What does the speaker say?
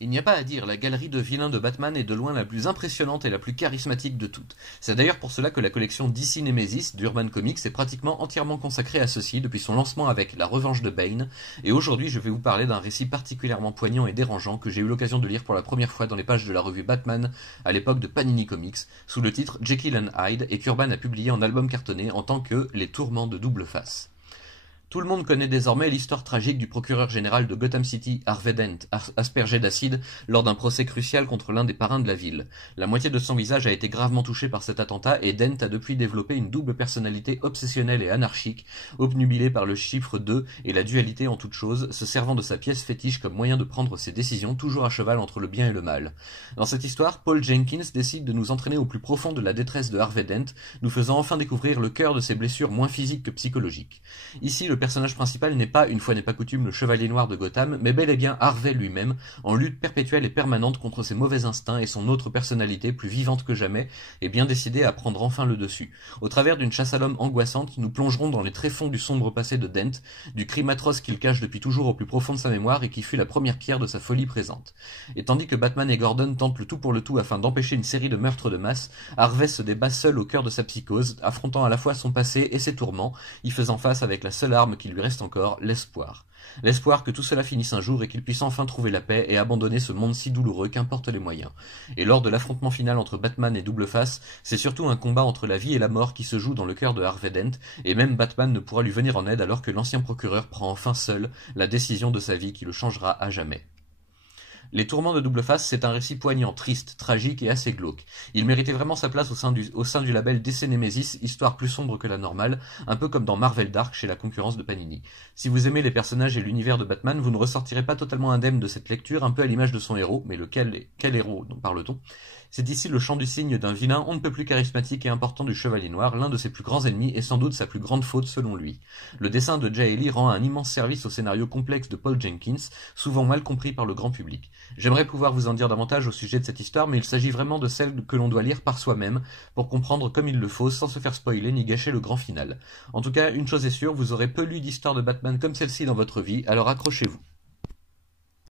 Il n'y a pas à dire, la galerie de vilains de Batman est de loin la plus impressionnante et la plus charismatique de toutes. C'est d'ailleurs pour cela que la collection DC Nemesis d'Urban Comics est pratiquement entièrement consacrée à ceci depuis son lancement avec La Revanche de Bane, et aujourd'hui je vais vous parler d'un récit particulièrement poignant et dérangeant que j'ai eu l'occasion de lire pour la première fois dans les pages de la revue Batman à l'époque de Panini Comics, sous le titre Jekyll and Hyde, et qu'Urban a publié en album cartonné en tant que Les Tourments de Double Face. Tout le monde connaît désormais l'histoire tragique du procureur général de Gotham City, Harvey Dent, aspergé d'acide lors d'un procès crucial contre l'un des parrains de la ville. La moitié de son visage a été gravement touchée par cet attentat et Dent a depuis développé une double personnalité obsessionnelle et anarchique, obnubilée par le chiffre 2 et la dualité en toute chose, se servant de sa pièce fétiche comme moyen de prendre ses décisions toujours à cheval entre le bien et le mal. Dans cette histoire, Paul Jenkins décide de nous entraîner au plus profond de la détresse de Harvey Dent, nous faisant enfin découvrir le cœur de ses blessures moins physiques que psychologiques. Ici, le personnage principal n'est pas, une fois n'est pas coutume, le chevalier noir de Gotham, mais bel et bien Harvey lui-même, en lutte perpétuelle et permanente contre ses mauvais instincts et son autre personnalité plus vivante que jamais, et bien décidée à prendre enfin le dessus. Au travers d'une chasse à l'homme angoissante, nous plongerons dans les tréfonds du sombre passé de Dent, du crime atroce qu'il cache depuis toujours au plus profond de sa mémoire et qui fut la première pierre de sa folie présente. Et tandis que Batman et Gordon tentent le tout pour le tout afin d'empêcher une série de meurtres de masse, Harvey se débat seul au cœur de sa psychose, affrontant à la fois son passé et ses tourments, y faisant face avec la seule arme qui lui reste encore, l'espoir. L'espoir que tout cela finisse un jour et qu'il puisse enfin trouver la paix et abandonner ce monde si douloureux qu'importe les moyens. Et lors de l'affrontement final entre Batman et Double Face, c'est surtout un combat entre la vie et la mort qui se joue dans le cœur de Harvey Dent, et même Batman ne pourra lui venir en aide alors que l'ancien procureur prend enfin seul la décision de sa vie qui le changera à jamais. Les Tourments de Double Face, c'est un récit poignant, triste, tragique et assez glauque. Il méritait vraiment sa place au sein du label DC Nemesis, histoire plus sombre que la normale, un peu comme dans Marvel Dark chez la concurrence de Panini. Si vous aimez les personnages et l'univers de Batman, vous ne ressortirez pas totalement indemne de cette lecture, un peu à l'image de son héros, mais quel héros dont parle-t-on? C'est ici le chant du cygne d'un vilain on ne peut plus charismatique et important du Chevalier Noir, l'un de ses plus grands ennemis et sans doute sa plus grande faute selon lui. Le dessin de Jay Lee rend un immense service au scénario complexe de Paul Jenkins, souvent mal compris par le grand public. J'aimerais pouvoir vous en dire davantage au sujet de cette histoire, mais il s'agit vraiment de celle que l'on doit lire par soi-même, pour comprendre comme il le faut, sans se faire spoiler ni gâcher le grand final. En tout cas, une chose est sûre, vous aurez peu lu d'histoires de Batman comme celle-ci dans votre vie, alors accrochez-vous.